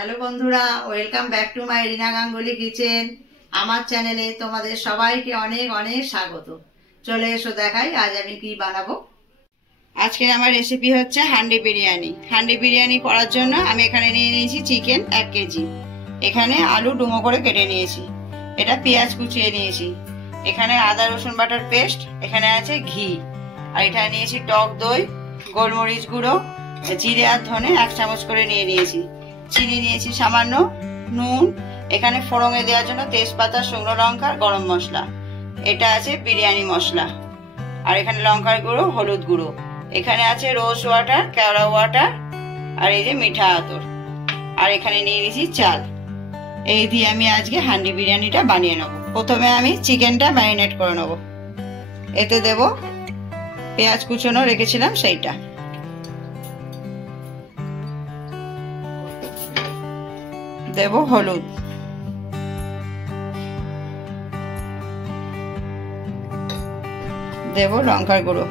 Hello বন্ধুরা, welcome back to my Rina Ganguly kitchen. আমার চ্যানেলে তোমাদের সবাইকে অনেক অনেক স্বাগত। চলে এসো দেখাই আজ আমি কি বানাবো। আজকে আমার রেসিপি হচ্ছে হান্ডি বিরিয়ানি। হান্ডি বিরিয়ানি করার জন্য আমি এখানে নিয়ে নিয়েছি চিকেন 1 কেজি। এখানে আলু ডুমো করে কেটে নিয়েছি। এটা পেঁয়াজ কুচিয়ে নিয়েছি। এখানে আদা রসুন বাটার পেস্ট, এখানে আছে ঘি, আর এখানে নিয়েছি টক দই, গোলমরিচ গুঁড়ো, জিরে আর ধনে 1 চামচ করে নিয়ে নিয়েছি। চিনি নিয়েছি সামান্য, নুন, এখানে ফোড়নে দেওয়ার জন্য তেজপাতা, শুকনো লঙ্কা, গরম মশলা, এটা আছে বিরিয়ানি মশলা, আর এখানে লঙ্কার গুঁড়ো, হলুদ গুঁড়ো, এখানে আছে রোজ ওয়াটার, কেওড়া ওয়াটার, আর এই যে মিঠা আতর, আর এখানে নিয়ে নিয়েছি চাল। এই দিয়ে আমি আজকে হান্ডি বিরিয়ানিটা বানিয়ে নেব। প্রথমে আমি চিকেনটা ম্যারিনেট করে নেব। এতে দেব পেঁয়াজ কুচনো রেখেছিলাম সেইটা, দেব হলুদ, দেব লঙ্কার গুঁড়ো,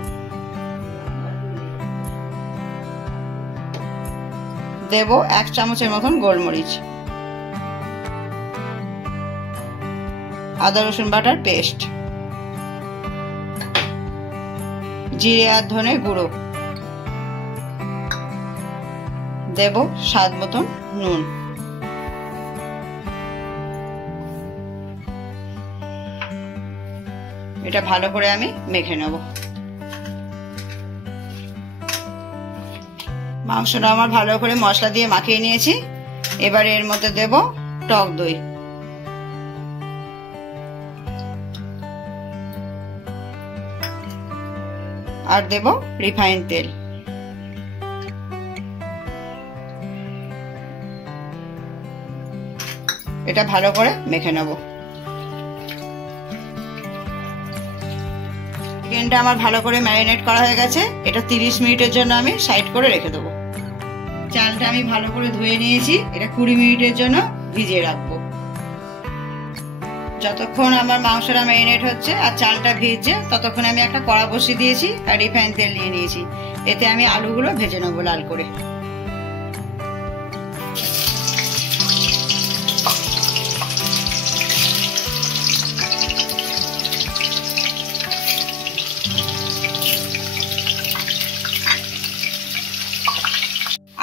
দেব 1 চামচের মতন গোলমরিচ, আদা রসুন বাটার পেস্ট, জিরে আর ধনে গুঁড়ো, দেব স্বাদ মতন নুন। এটা ভালো করে আমি মেখে নেব। মাংসটা আমার ভালো করে মশলা দিয়ে মাখিয়ে নিয়েছি। এবারে এর মধ্যে দেব টক দই, আর দেব রিফাইন তেল। এটা ভালো করে মেখে নেব। চিকেনটা আমার ভালো করে ম্যারিনেট করা হয়ে গেছে। এটা 30 মিনিটের জন্য আমি সাইড করে রেখে দেবো। চালটা আমি ভালো করে ধুয়ে নিয়েছি। এটা 20 মিনিটের জন্য ভিজিয়ে রাখবো। যতক্ষণ আমার মাংসটা ম্যারিনেট হচ্ছে আর চালটা ভিজছে, ততক্ষণ আমি একটা কড়া বসিয়ে দিয়েছি আর রিফাইন তেল নিয়ে নিয়েছি। এতে আমি আলুগুলো ভেজে নেবো লাল করে।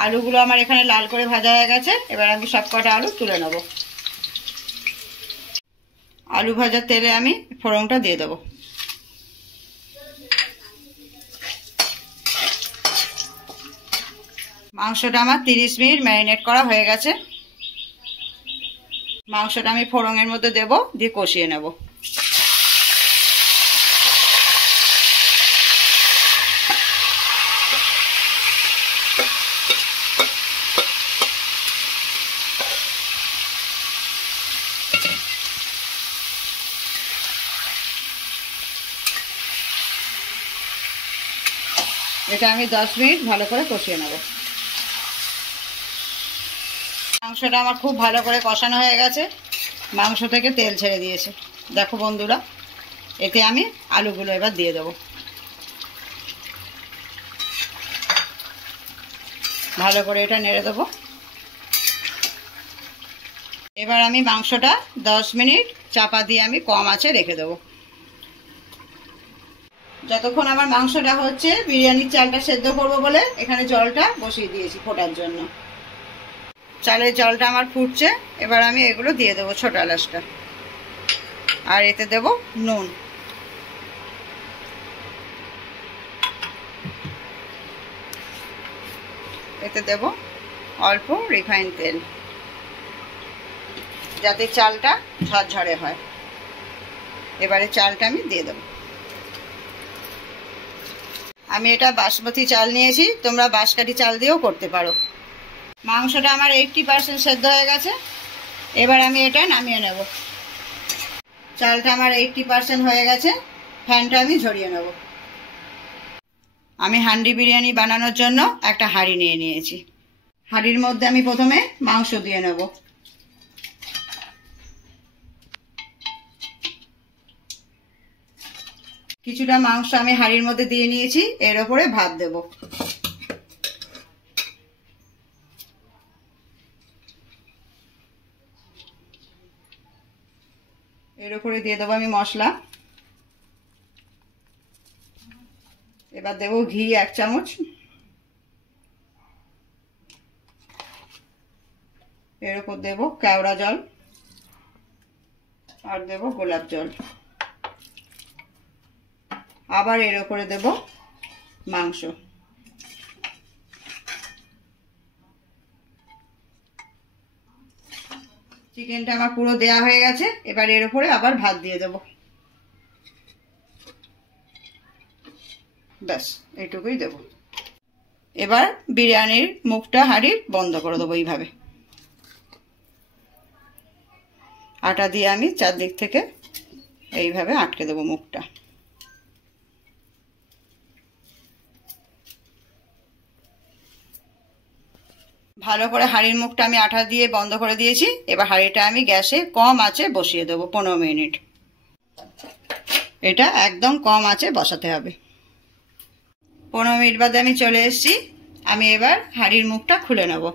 আলুগুলো আমার এখানে লাল করে ভাজা হয়ে গেছে। এবার আমি সব কটা আলু তুলে নেব। আলু ভাজার তেলে আমি ফোড়নটা দিয়ে দেবো। মাংসটা আমার 30 মিনিট ম্যারিনেট করা হয়ে গেছে। মাংসটা আমি ফোড়নের মধ্যে দেব, দিয়ে কষিয়ে নেব। এটা আমি 10 মিনিট ভালো করে কষিয়ে নেব। মাংসটা আমার খুব ভালো করে কষানো হয়ে গেছে। মাংস থেকে তেল ছেড়ে দিয়েছে। দেখো বন্ধুরা, এতে আমি আলুগুলো এবার দিয়ে দেবো। ভালো করে এটা নেড়ে দেবো। এবার আমি মাংসটা 10 মিনিট চাপা দিয়ে আমি কম আঁচে রেখে দেবো। যতক্ষণ আমার মাংসটা হচ্ছে, বিরিয়ানির চালটা সেদ্ধ করবো বলে এখানে জলটা বসিয়ে দিয়েছি ফোটার জন্য। চালের জলটা আমার ফুটছে। এবার আমি এগুলো দিয়ে দেবো, ছোট এলাচটা, আর এতে দেব নুন, এতে দেব অল্প রিফাইন তেল, যাতে চালটা ঝরঝরে হয়। এবারে চালটা আমি দিয়ে দেবো। আমি এটা বাসমতি চাল নিয়েছি, তোমরা বাঁশকাঠি চাল দিয়েও করতে পারো। মাংসটা আমার 80% সেদ্ধ হয়ে গেছে। এবার আমি এটা নামিয়ে নেব। চালটা আমার 80% হয়ে গেছে। ফ্যানটা আমি ঝরিয়ে নেব। আমি হান্ডি বিরিয়ানি বানানোর জন্য একটা হাঁড়ি নিয়ে নিয়েছি। হাঁড়ির মধ্যে আমি প্রথমে মাংস দিয়ে নেব। কিছুটা মাংস আমি হাঁড়ির মধ্যে দিয়ে নিয়েছি। এর উপরে ভাত দেব। এর উপরে দিয়ে দেবো আমি মশলা। এবার দেবো ঘি 1 চামচ, এর উপর দেবো কেওড়া জল আর দেবো গোলাপ জল। আবার এর উপরে দেবো মাংস। চিকেনটা আমার পুরো দেয়া হয়ে গেছে। এবার এর উপরে আবার ভাত দিয়ে দেবো। ব্যাস এইটুকুই দেবো। এবার বিরিয়ানির মুখটা হাঁড়ির বন্ধ করে দেবো এইভাবে। আটা দিয়ে আমি চারদিক থেকে এইভাবে আটকে দেবো মুখটা। ভালো করে হাঁড়ির মুখটা আমি আটা দিয়ে বন্ধ করে দিয়েছি। এবার হাঁড়িটা আমি গ্যাসে কম আঁচে বসিয়ে দেবো 15 মিনিট। এটা একদম কম আঁচে বসাতে হবে। 15 মিনিট বাদে আমি চলে এসেছি। আমি এবার হাঁড়ির মুখটা খুলে নেব।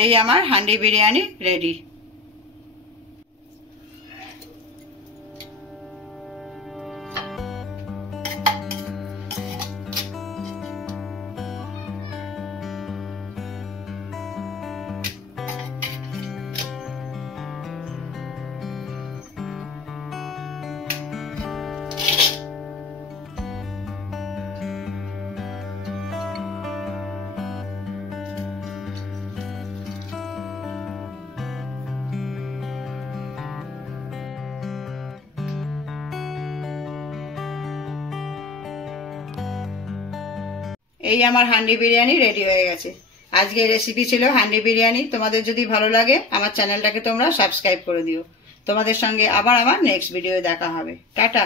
এই আমার হান্ডি বিরিয়ানি রেডি। এই আমার হান্ডি বিরিয়ানি রেডি হয়ে গেছে। আজকের রেসিপি ছিল হান্ডি বিরিয়ানি। তোমাদের যদি ভালো লাগে আমার চ্যানেলটাকে তোমরা সাবস্ক্রাইব করে দিও। তোমাদের সঙ্গে আবার আমার নেক্সট ভিডিও দেখা হবে। টাটা।